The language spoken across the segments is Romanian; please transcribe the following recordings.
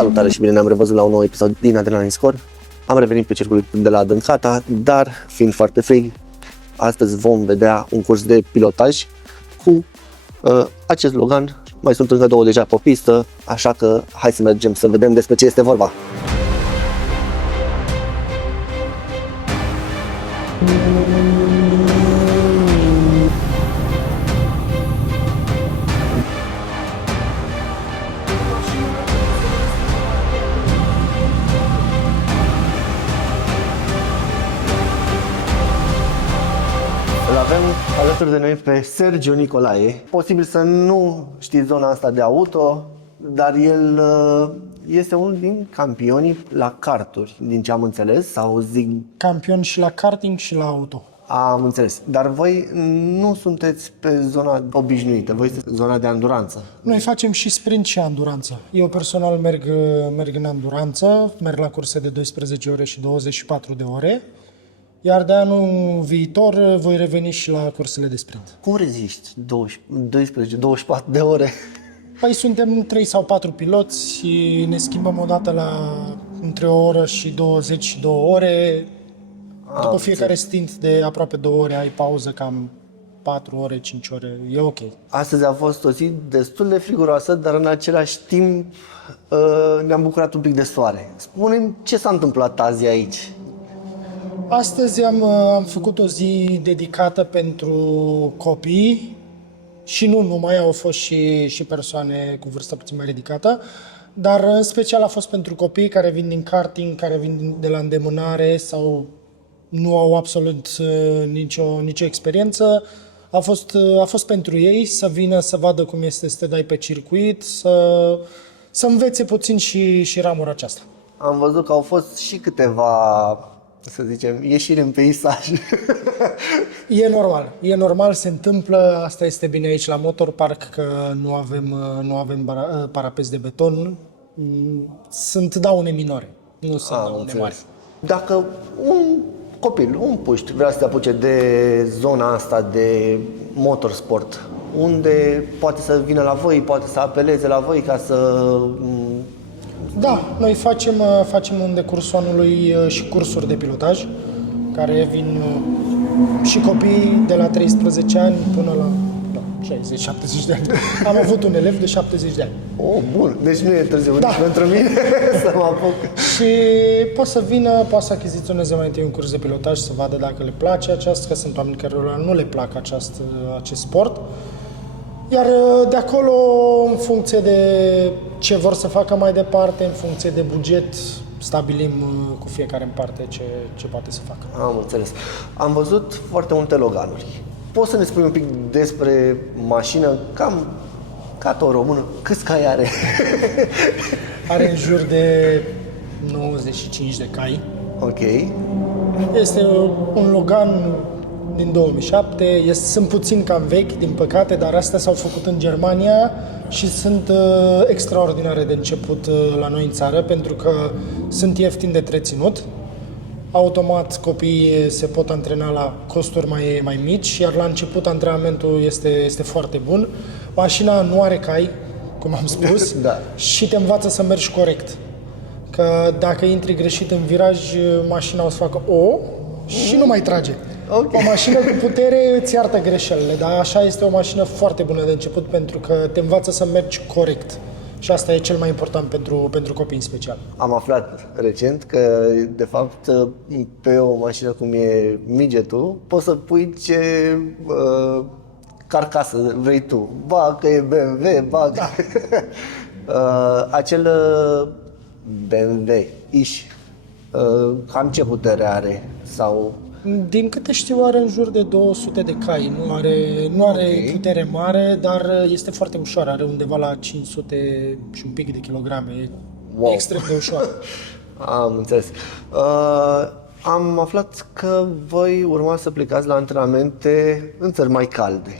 Salutare și bine ne-am revăzut la un nou episod din Adrenaline Score. Am revenit pe circuitul de la Dâncata, dar fiind foarte frig, astăzi vom vedea un curs de pilotaj cu acest Logan. Mai sunt încă două deja pe pistă, așa că hai să mergem să vedem despre ce este vorba. Îl avem alături de noi pe Sergiu Nicolae. Posibil să nu știți zona asta de auto, dar el este unul din campionii la karturi, din ce am înțeles, sau zic... Campion și la karting și la auto. Am înțeles. Dar voi nu sunteți pe zona obișnuită, voi sunteți zona de anduranță. Noi facem și sprint și anduranță. Eu personal merg în anduranță, merg la curse de 12 ore și 24 de ore, iar de anul viitor voi reveni și la cursele de sprint. Cum reziști 12-24 de ore? Păi suntem 3 sau 4 piloți și ne schimbăm o dată între o oră și 22 ore. După fiecare stint de aproape 2 ore ai pauză cam 4 ore, 5 ore, e ok. Astăzi a fost o zi destul de friguroasă, dar în același timp ne-am bucurat un pic de soare. Spune-mi ce s-a întâmplat azi aici? Astăzi am făcut o zi dedicată pentru copii și nu numai, au fost și persoane cu vârstă puțin mai ridicată, dar în special a fost pentru copii care vin din karting, care vin de la îndemânare sau nu au absolut nicio experiență. A fost pentru ei să vină să vadă cum este să te dai pe circuit, să învețe puțin și ramura aceasta. Am văzut că au fost și câteva, să zicem, ieșiri în peisaj. E normal, se întâmplă, asta este bine aici la Motorpark, că nu avem parapeți de beton, sunt daune minore, nu sunt daune mari. Dacă un copil, un puști, vrea să se apuce de zona asta de motorsport, unde poate să vină la voi, poate să apeleze la voi ca să... Da, noi facem în decursul anului și cursuri de pilotaj, care vin și copii de la 13 ani până la 60-70 de ani. Am avut un elev de 70 de ani. Oh, bun, deci nu e târziu nici pentru mine să mă apuc. Și poate să vină, poate să achiziționeze mai întâi un curs de pilotaj, să vadă dacă le place aceasta, că sunt oameni care nu le plac acest sport. Iar de acolo, în funcție de ce vor să facă mai departe, în funcție de buget, stabilim cu fiecare în parte ce poate să facă. Am înțeles. Am văzut foarte multe Loganuri. Poți să ne spui un pic despre mașină, cam ca tot română, câți cai are? Are în jur de 95 de cai. Ok. Este un Logan din 2007, sunt puțin cam vechi, din păcate, dar astea s-au făcut în Germania și sunt extraordinare de început la noi în țară, pentru că sunt ieftini de întreținut. Automat copiii se pot antrena la costuri mai mici, iar la început antrenamentul este foarte bun. Mașina nu are cai, cum am spus, Da. și te învață să mergi corect. Că dacă intri greșit în viraj, mașina o să facă și nu mai trage. Okay. O mașină cu putere îți iartă greșelile, dar așa este o mașină foarte bună de început, pentru că te învață să mergi corect. Și asta e cel mai important pentru copii în special. Am aflat recent că, de fapt, pe o mașină cum e Midget-ul, poți să pui ce carcasă vrei tu. Ba că e BMW, ba că... acel BMW Ish, cam ce putere are? Sau... Din câte știu, are în jur de 200 de cai. Nu are putere mare, dar este foarte ușor. Are undeva la 500 și un pic de kilograme. E extrem de ușor. Am înțeles. Am aflat că voi urma să plecați la antrenamente în țări mai calde.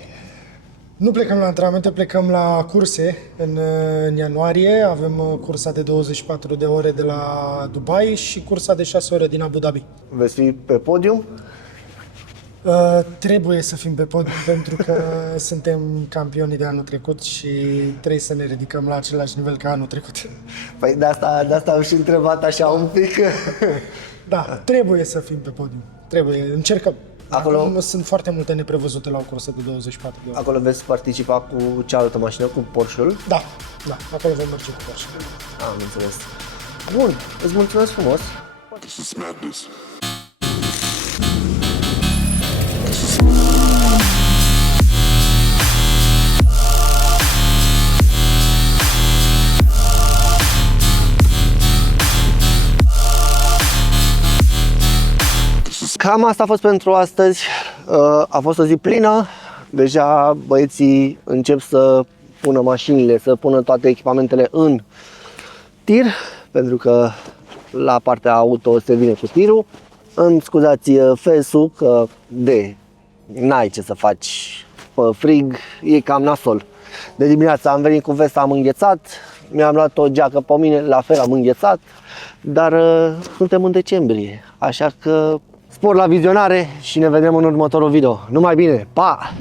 Nu plecăm la antrenamente, plecăm la curse în ianuarie. Avem cursa de 24 de ore de la Dubai și cursa de 6 ore din Abu Dhabi. Veți fi pe podium? Trebuie să fim pe podium pentru că suntem campioni de anul trecut și trebuie să ne ridicăm la același nivel ca anul trecut. Păi de asta am și întrebat așa un pic. Da, trebuie să fim pe podium. Trebuie, încercăm. Acolo sunt foarte multe neprevăzute la o cursă de 24 de ore. Acolo veți participa cu cealaltă mașină, cu Porsche-ul? Da, acolo vom merge cu Porsche. Am înțeles. Bun, îți mulțumesc frumos. This is madness. Cam asta a fost pentru astăzi. A fost o zi plină. Deja băieții încep să pună mașinile, să pună toate echipamentele în tir, pentru că la partea auto se vine cu tirul. Îmi scuzați fesul că n-ai ce să faci pe frig, e cam nasol. De dimineață am venit cu vesta, am înghețat, mi-am luat o geacă pe mine, la fel am înghețat, dar suntem în decembrie, așa că spor la vizionare și ne vedem în următorul video. Numai bine, pa!